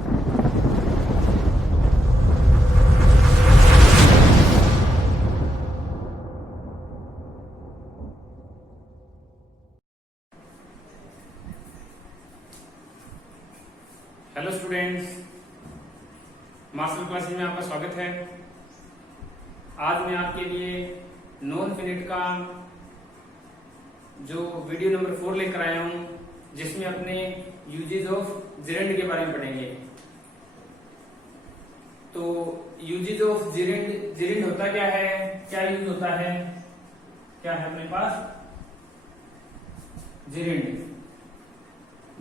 Hello students, master classes में आपका स्वागत है। आज मैं आपके लिए नॉन फिनिट का जो वीडियो नंबर 4 लेकर आया हूं, जिसमें अपने यूजेस ऑफ जेरेंड के बारे में पढ़ेंगे। तो यूजेस ऑफ जेरेंड, जेरेंड होता क्या है, क्या यूज होता है, क्या है अपने पास जेरेंड।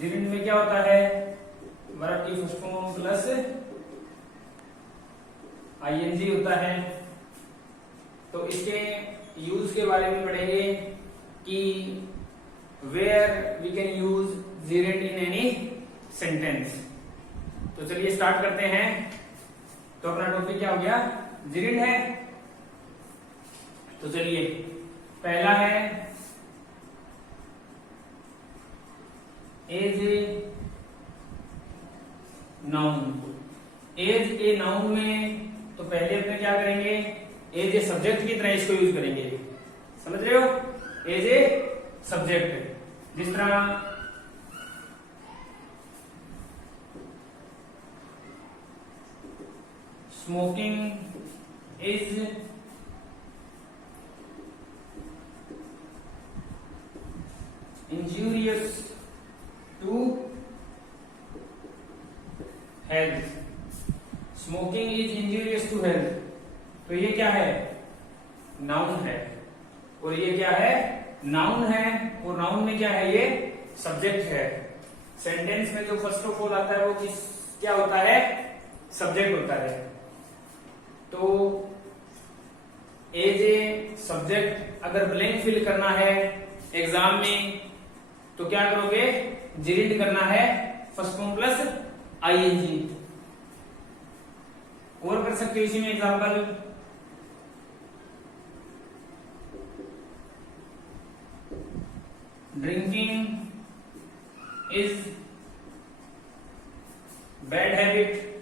जेरेंड में क्या होता है, वर्ब की फर्स्ट फॉर्म प्लस आईएनजी होता है। तो इसके यूज के बारे में पढ़ेंगे कि where we can use gerund in any sentence. तो चलिए स्टार्ट करते हैं। तो अपना टॉपिक क्या हो गया, जेरेंड है। तो चलिए, पहला है as a noun. As a noun में तो पहले अपने क्या करेंगे, एज ए सब्जेक्ट की तरह इसको यूज करेंगे। समझ रहे हो, एज ए सब्जेक्ट। जिस तरह smoking is injurious to health. Smoking is injurious to health. तो ये क्या है, नाउन है। और ये क्या है, नाउन है। और नाउन में क्या है, ये सब्जेक्ट है। सेंटेंस में जो फर्स्ट ऑफ ऑल आता है वो किस क्या होता है, सब्जेक्ट होता है। तो एज ए सब्जेक्ट अगर ब्लैंक फिल करना है एग्जाम में तो क्या करोगे, जेरेंड करना है फर्स्ट फॉर्म प्लस आईएनजी। और कर सकते हो इसी में example, drinking is bad habit.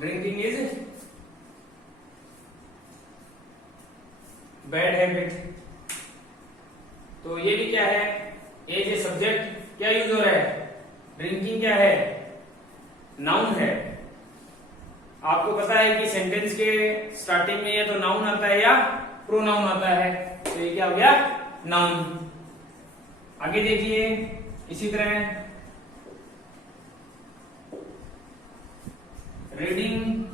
Drinking is bad habit. तो ये भी क्या है, एज ए सब्जेक्ट क्या यूज हो रहा है, ड्रिंकिंग क्या है, नाउन है। आपको पता है कि सेंटेंस के स्टार्टिंग में ये तो नाउन आता है या प्रोनाउन आता है। तो ये क्या हो गया, नाउन। आगे देखिए इसी तरह reading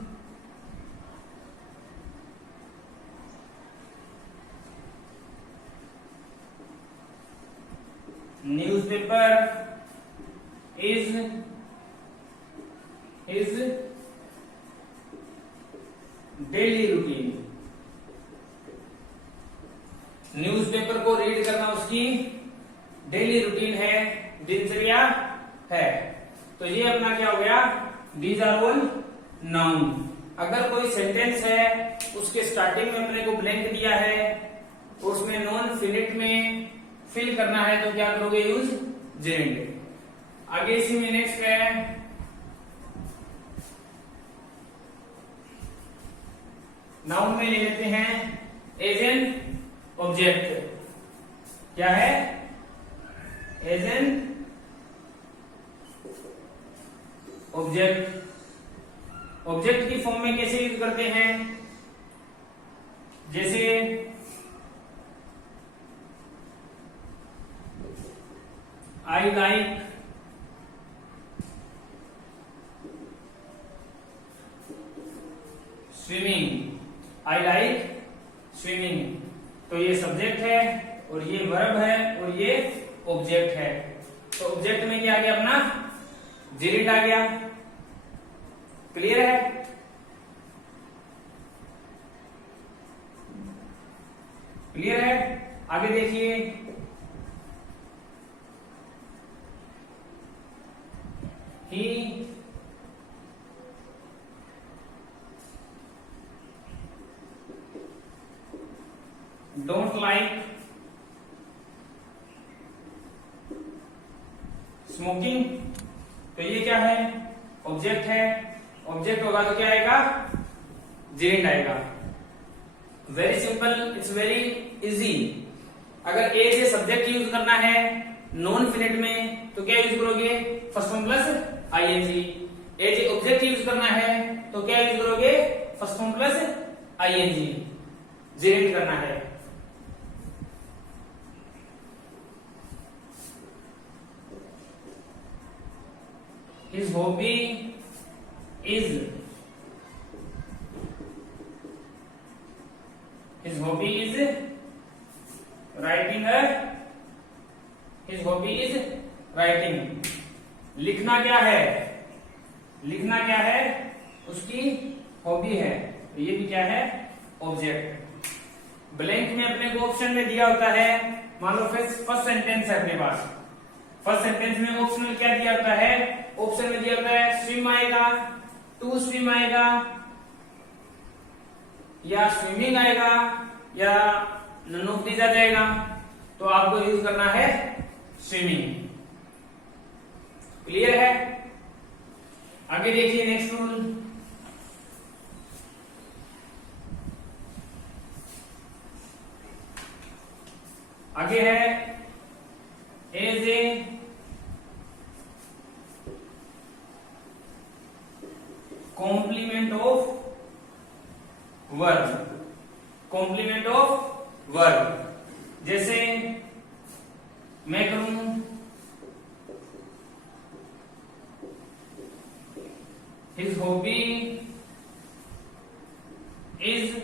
newspaper is daily routine. Newspaper को रीड करना उसकी डेली रूटीन है, दिनचर्या है। तो ये अपना क्या हो गया, दीज आर ऑल नाउन। अगर कोई सेंटेंस है उसके स्टार्टिंग में अपने को ब्लैंक दिया है और उसमें नॉन फिनिट में फिल करना है तो क्या करोगे, यूज जेरेंड। आगे इसी में नेक्स्ट है नाउन में ले लेते हैं एज एन ऑब्जेक्ट। क्या है, एज एन ऑब्जेक्ट। ऑब्जेक्ट की फॉर्म में कैसे यूज करते हैं, जैसे I like swimming. I like swimming. तो ये सब्जेक्ट है और ये वर्ब है और ये ऑब्जेक्ट है। तो ऑब्जेक्ट में क्या आ गया, अपना जेरेंड आ गया। क्लियर है, क्लियर है। आगे देखिए ही don't like smoking तो ये क्या है, ऑब्जेक्ट है, ऑब्जेक्ट होगा तो क्या आएगा, जेरेंड आएगा। Very simple, it's very easy. अगर ए से सब्जेक्ट यूज करना है नॉन फिनिट में तो क्या यूज करोगे, फर्स्ट फॉर्म प्लस आईएनजी। ए से ऑब्जेक्ट यूज करना है तो क्या यूज करोगे, first form plus ING, gerund करना है। His hobby is writing his hobby is writing। लिखना क्या है, लिखना क्या है, उसकी हॉबी है, तो ये भी क्या है, ऑब्जेक्ट। ब्लैंक में अपने को ऑप्शन में दिया होता है, मान लो फर्स्ट सेंटेंस है अपने पास, फर्स्ट सेंटेंस में ऑप्शनल क्या दिया होता है, ऑप्शन में दिया होता है स्विम आएगा, टू स्विम आएगा, या स्विमिंग आएगा, या नन ऑफ दीज आ जाएगा। तो आपको यूज करना है स्विमिंग। क्लियर है? आगे देखिए नेक्स्ट रूल। आगे है as a complement of verb, complement of verb. जैसे मैं कहूं his hobby is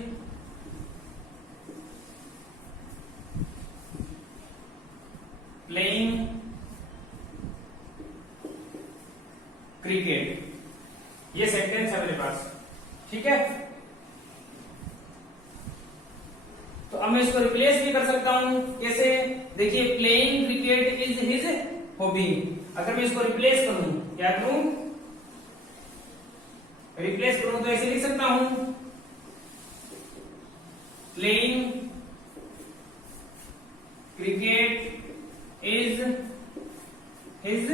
playing cricket. ये सेंटेंस है मेरे पास, ठीक है। तो अब मैं इसको रिप्लेस भी कर सकता हूं, कैसे, देखिए playing cricket is his hobby. अगर मैं इसको रिप्लेस करूं, क्या करूं, रिप्लेस करूं तो ऐसे लिख सकता हूं, playing cricket is his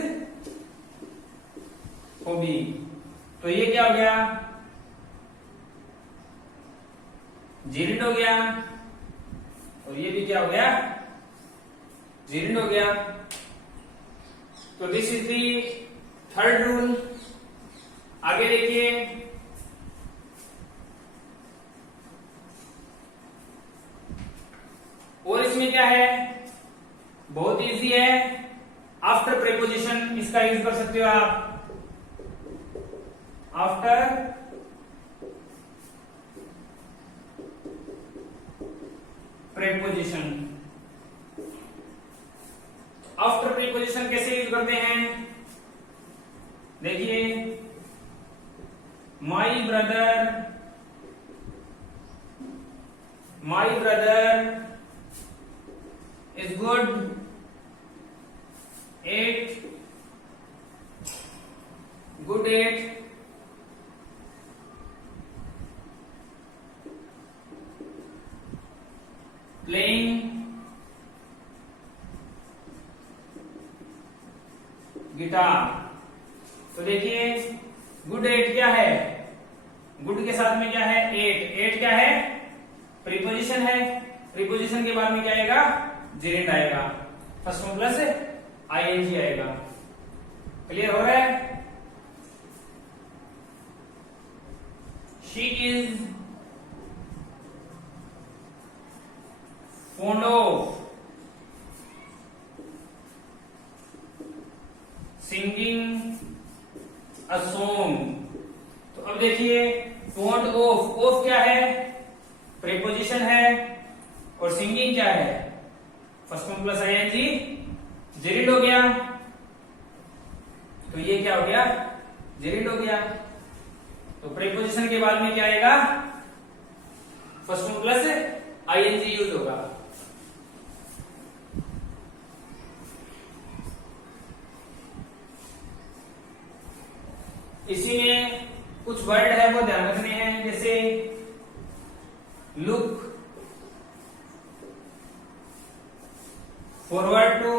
hobby. तो ये क्या हो गया, जेरेंड हो गया, और ये भी क्या हो गया, जेरेंड हो गया। तो this is the third rule. आगे देखिए, और इसमें क्या है, बहुत इजी है, आफ्टर प्रीपोजिशन इसका यूज कर सकते हो आप। आफ्टर प्रीपोजिशन, आफ्टर प्रीपोजिशन कैसे यूज करते हैं, देखिए my brother is good at playing guitar. तो देखिए गुड एट क्या है, गुड के साथ में क्या है, एट। एट क्या है, प्रीपोजिशन है, प्रीपोजिशन के बाद में क्या आएगा, जेरेंड आएगा, फर्स्ट फॉर्म प्लस आईएनजी आएगा। क्लियर हो रहा है? She is fond of singing a song। तो अब देखिए fond of क्या है, प्रीपोजिशन है, और सिंगिंग क्या है, first form plus ING, gerund हो गया। तो ये क्या हो गया, जेरेंड हो गया। तो प्रीपोजिशन के बाद में क्या आएगा, first form plus ING use होगा। इसी में कुछ वर्ड है वो ध्यान रखने हैं, जैसे look forward to,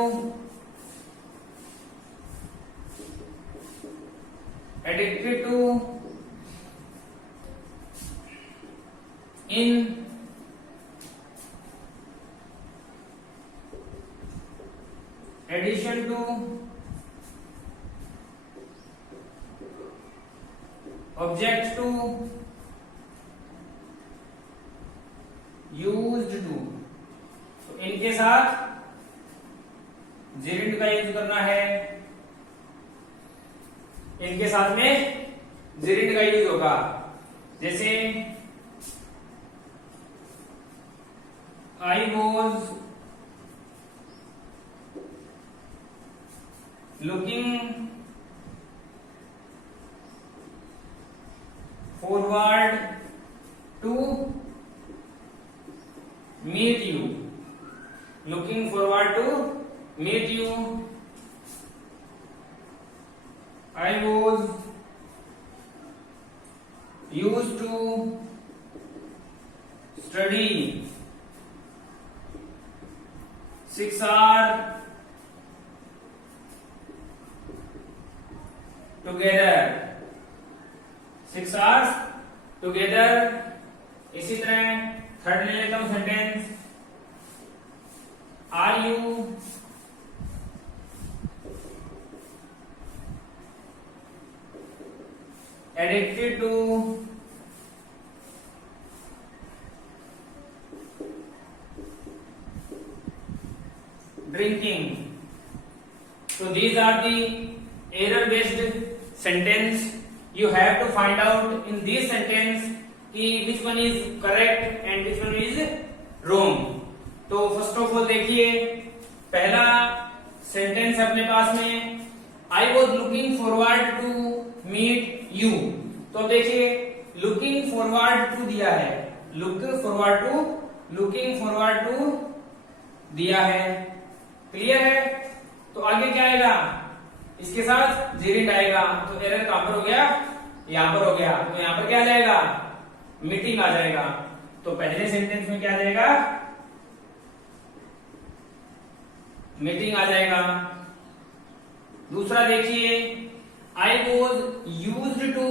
addicted to, in, addition to, object to, used to। तो इनके साथ जेरिड का यूज करना है, इनके साथ में जेरिड का यूज होगा। जैसे I was looking forward to meet you, looking forward to meet you। I was used to study 6 hours together, 6 hours together। इसी तरह थर्ड ले लेता हूं sentence, Are you addicted to drinking? So these are the error based sentence। You have to find out in this sentence कि which one is correct and which one is wrong। तो first of all देखिए, पहला sentence अपने पास में I was looking forward to meet you. तो देखिए looking forward to दिया है, लुकिंग फॉरवर्ड टू दिया है, क्लियर है। तो आगे क्या आएगा, इसके साथ जेरिड आएगा। तो एरर कहां पर हो गया, यहां पर हो गया। तो यहां पर क्या आ जाएगा, मीटिंग आ जाएगा। तो पहले सेंटेंस में क्या आ जाएगा, मीटिंग आ जाएगा। दूसरा देखिए, I was used to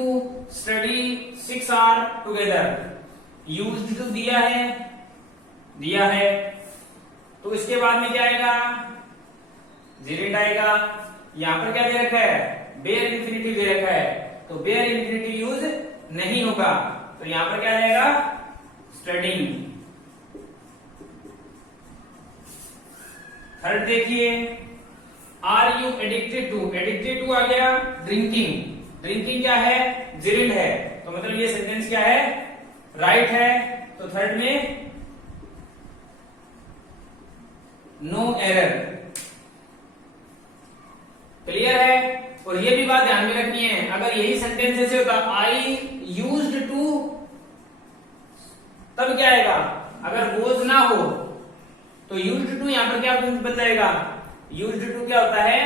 study 6 hours together. Used to दिया है, तो इसके बाद में क्या आएगा, जेरिड आएगा। यहां पर क्या दे रखा है, बेयर इंफिनिटिव दे रखा है, तो बेयर इंफिनिटिव यूज नहीं होगा। तो यहां पर क्या आएगा, स्टडिंग। थर्ड देखिए, आर यू एडिक्टेड टू आ गया ड्रिंकिंग क्या है, जेरिड है। तो मतलब ये सेंटेंस क्या है, राइट है। तो थर्ड में नो एरर, क्लियर है। और ये भी बात ध्यान में रखनी है, अगर यही सेंटेंस ऐसे होता आई यूज्ड टू, तब क्या आएगा, अगर वॉज ना हो तो यूज्ड टू यहां पर क्या बन जाएगा, यूज्ड टू क्या होता है,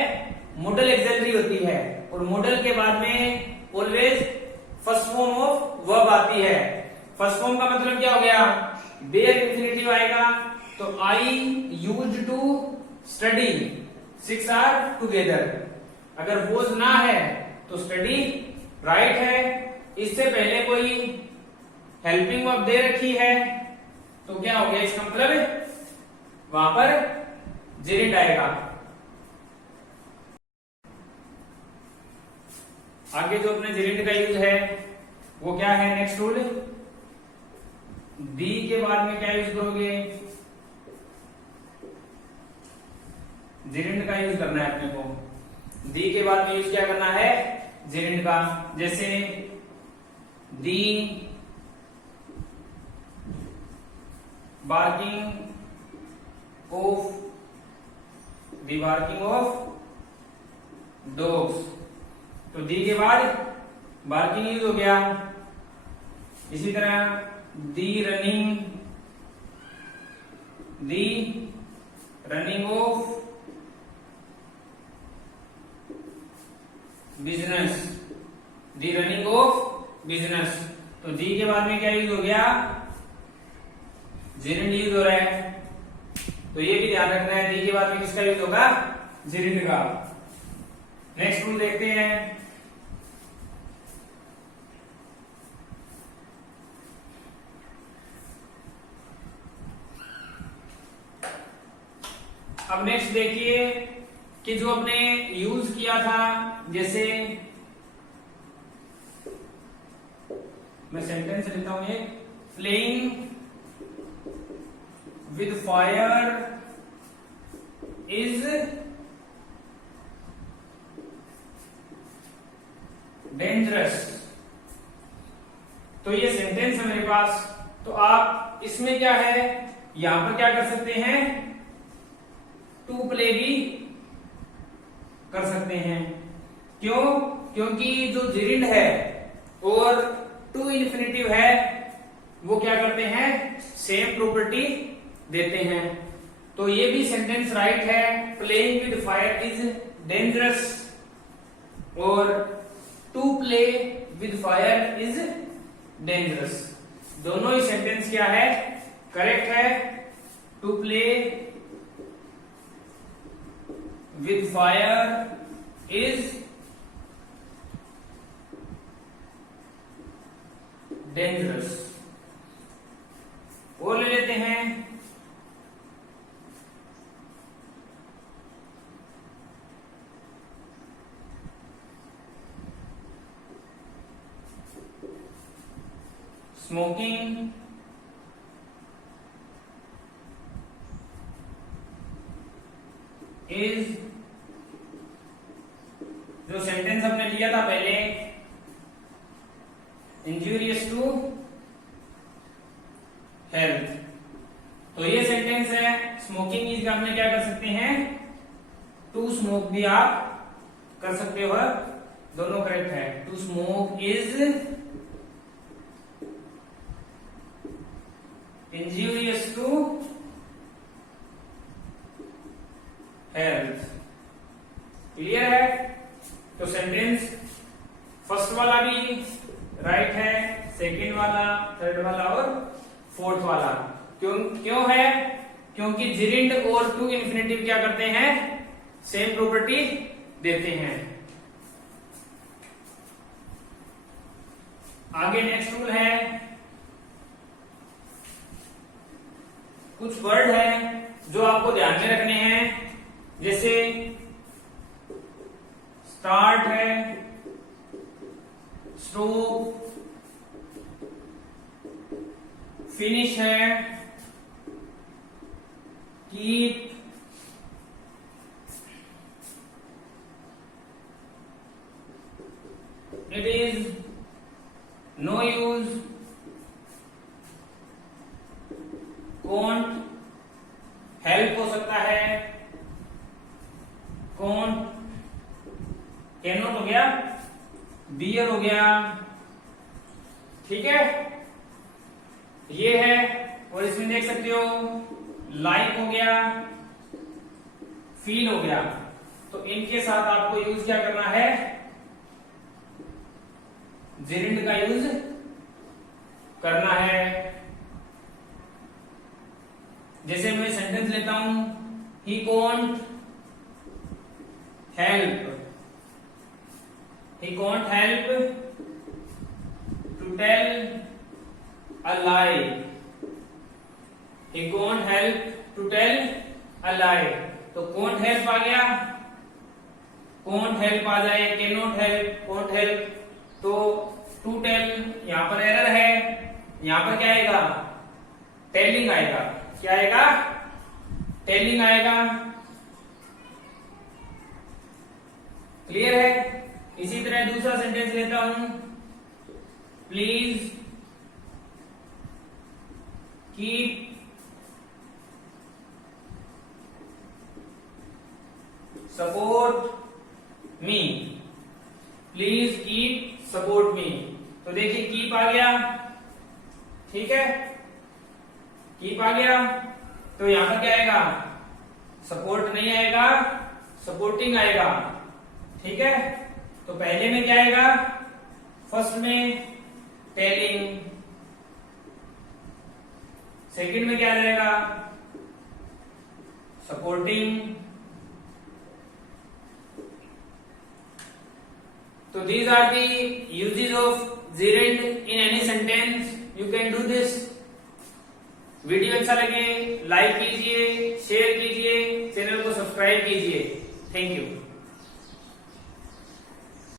मॉडल एक्सिलरी होती है। और मॉडल के बाद में always first form of verb आती है। फर्स्ट फॉर्म का मतलब क्या हो गया, बेयर इंफिनिटिव आएगा। तो I used to study 6 hours together. अगर वॉज ना है तो स्टडी राइट है। इससे पहले कोई हेल्पिंग वर्ब दे रखी है तो क्या हो गया, इसका मतलब वहां पर जेरिड आएगा। आगे जो अपने जेरिड का यूज है वो क्या है, नेक्स्ट रूल, दी के बाद में क्या यूज करोगे, जेरिड का यूज करना है अपने को। दी के बाद में यूज क्या करना है, जेरिड का। जैसे दी बार्किंग ऑफ डॉग्स। तो दी के बाद बार्किंग यूज हो गया। इसी तरह दी रनिंग ऑफ बिजनेस। तो दी के बाद में क्या यूज हो गया, जेरिड यूज हो रहा है। तो ये भी ध्यान रखना है, दी के बाद में किसका यूज होगा, जेरिड का। नेक्स्ट रूल देखते हैं, अब नेक्स्ट देखिए कि जो अपने यूज किया था, जैसे मैं सेंटेंस लिखता हूं ये, playing with fire is dangerous. तो ये सेंटेंस है मेरे पास। तो आप इसमें क्या है, यहां पर क्या कर सकते हैं, टू प्ले भी कर सकते हैं। क्यों? क्योंकि जो जिरिंड है और टू इन्फिनिटिव है वो क्या करते हैं, सेम प्रॉपर्टी देते हैं। तो ये भी सेंटेंस राइट है, playing with fire is dangerous और to play with fire is dangerous. दोनों ही सेंटेंस क्या है, करेक्ट है। To play with fire is dangerous. और ले लेते हैं स्मोकिंग इज, जो सेंटेंस हमने लिया था पहले, इंजूरियस टू हेल्थ। तो ये सेंटेंस है, स्मोकिंग इज का हमने क्या कर सकते हैं, टू स्मोक भी आप कर सकते हो, दोनों करेक्ट है। To smoke is injurious to health. Clear है? तो सेंटेंस फर्स्ट वाला भी राइट है, सेकंड वाला, थर्ड वाला और फोर्थ वाला। क्यों है? क्योंकि जिरिंड और टू इन्फिनिटिव क्या करते हैं, सेम प्रॉपर्टी देते हैं। आगे नेक्स्ट रूल है, कुछ वर्ड है जो आपको ध्यान में रखने हैं, जैसे स्टार्ट है, स्टॉप, फिनिश है, keep, it is, no use, can't, help हो सकता है, कॉन्ट, कैनॉट हो गया, बियर हो गया। ठीक है, ये है। और इसमें देख सकते हो लाइक हो गया, फील हो गया। तो इनके साथ आपको यूज क्या करना है, जिरिंड का यूज करना है। जैसे मैं सेंटेंस लेता हूं, he can't help, he can't help to tell a lie, he can't help to tell a lie. तो कॉन्ट हेल्प आ गया, कॉन्ट हेल्प आ जाए, can not help, can't help. तो टू टेल यहां पर एरर है, यहां पर क्या आएगा, टेलिंग आएगा। क्या आएगा, टेलिंग आएगा। क्लियर है? इसी तरह दूसरा सेंटेंस लेता हूं, please keep support me, please keep support me. तो देखिए कीप आ गया, ठीक है, कीप आ गया। तो यहां पर क्या आएगा, सपोर्ट नहीं आएगा, सपोर्टिंग आएगा। ठीक है, तो पहले में क्या आएगा, फर्स्ट में टेलिंग, सेकंड में क्या आ जाएगा, सपोर्टिंग। तो these are the uses of gerund in any sentence. You can do this. Video अच्छा लगे लाइक कीजिए, शेयर कीजिए, चैनल को सब्सक्राइब कीजिए। Thank you.